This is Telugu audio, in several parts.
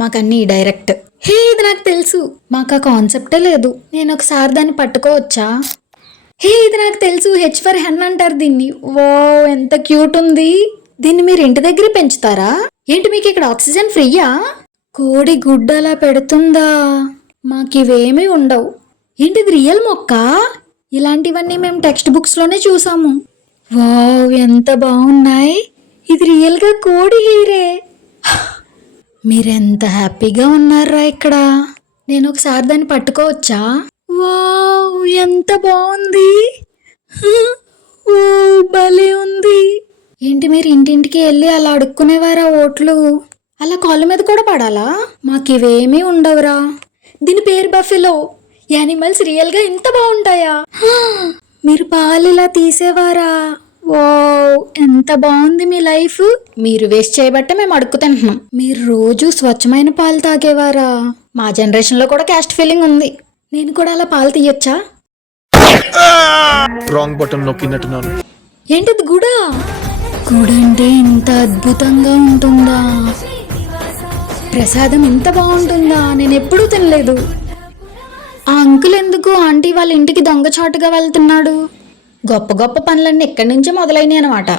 మాకన్నీ డైరెక్ట్. హే, ఇది నాకు తెలుసు. మాకు ఆ కాన్సెప్టే లేదు. నేను ఒకసారి దాన్ని పట్టుకోవచ్చా? హే, ఇది నాకు తెలుసు. హెచ్ ఫర్ హెన్ అంటారు దీన్ని. వో, ఎంత క్యూట్ ఉంది. దీన్ని మీరు ఇంటి దగ్గర పెంచుతారా ఏంటి? మీకు ఇక్కడ ఆక్సిజన్ ఫ్రీయా? కోడి గుడ్డ అలా పెడుతుందా? మాకివేమీ ఉండవు. ఏంటిది రియల్ మొక్క? ఇలాంటివన్నీ మేము టెక్స్ట్ బుక్స్ లోనే చూసాము. వావ్, ఎంత బాగున్నాయి. ఇది రియల్ గా కోడి హీరే. మీరెంత హ్యాపీగా ఉన్నారా ఇక్కడ. నేను ఒకసారి దాన్ని పట్టుకోవచ్చా? వావ్, ఎంత బాగుంది. ఓ, భలే ఉంది. ఏంటి మీరు ఇంటింటికి వెళ్ళి అలా అడుక్కునేవారా ఓట్లు? అలా కాళ్ళ మీద కూడా పడాలా? మాకివేమీ ఉండవురా. దీని పేరు బఫెలో. యానిమల్స్ రియల్ గా ఇంత బాగుంటాయా? మీరు పాలు ఇలా తీసేవారా? ఓ, ఎంత బాగుంది మీ లైఫ్. మీరు వేస్ట్ చేయబట్టే మేము అడుక్కు తింటున్నాం. మీరు రోజు స్వచ్ఛమైన పాలు తాగేవారా? మా జనరేషన్ లో కూడా క్యాస్ట్ ఫీలింగ్ ఉంది. నేను కూడా అలా పాలు తీయొచ్చా? Wrong button నొక్కినట్టున్నాను. ఏంటిది గుడా? గుడంటే ఇంత అద్భుతంగా ఉంటుందా? ప్రసాదం ఇంత బాగుంటుందా? నేను ఎప్పుడూ తినలేదు. ఆ అంకుల్ ఎందుకు ఆంటీ వాళ్ళ ఇంటికి దొంగచాటుగా వెళ్తున్నాడు? గొప్ప గొప్ప పనులన్నీ ఎక్కడి నుంచో మొదలైనవి అనమాట.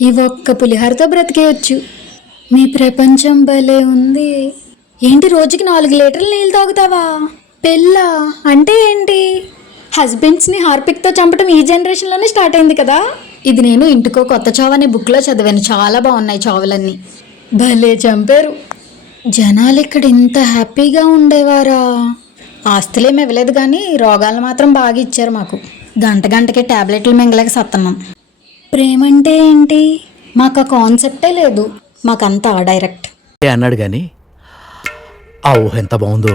ఈ ఒక్క పులిహోరతో బ్రతికేయచ్చు. మీ ప్రపంచం భలే ఉంది. ఏంటి రోజుకి 4 లీటర్లు నీళ్ళు తాగుతావా? పెళ్ళా అంటే ఏంటి? హస్బెండ్స్ని హార్పిక్తో చంపడం ఈ జనరేషన్లోనే స్టార్ట్ అయింది కదా. ఇది నేను ఇంటికో కొత్త చావు అనే బుక్లో చదివాను. చాలా బాగున్నాయి చావులన్నీ. భలే చంపారు. జనాలు ఇక్కడ ఇంత హ్యాపీగా ఉండేవారా? ఆస్తులేమి ఇవ్వలేదు కానీ రోగాలు మాత్రం బాగా ఇచ్చారు మాకు. గంటకి టాబ్లెట్లు మింగలేక సత్తన్నాం. ప్రేమంటే ఏంటి? మాకు ఆ కాన్సెప్టే లేదు. మాకంతా డైరెక్ట్ అన్నాడు గాని ఆ ఊహ ఎంత బాగుందో.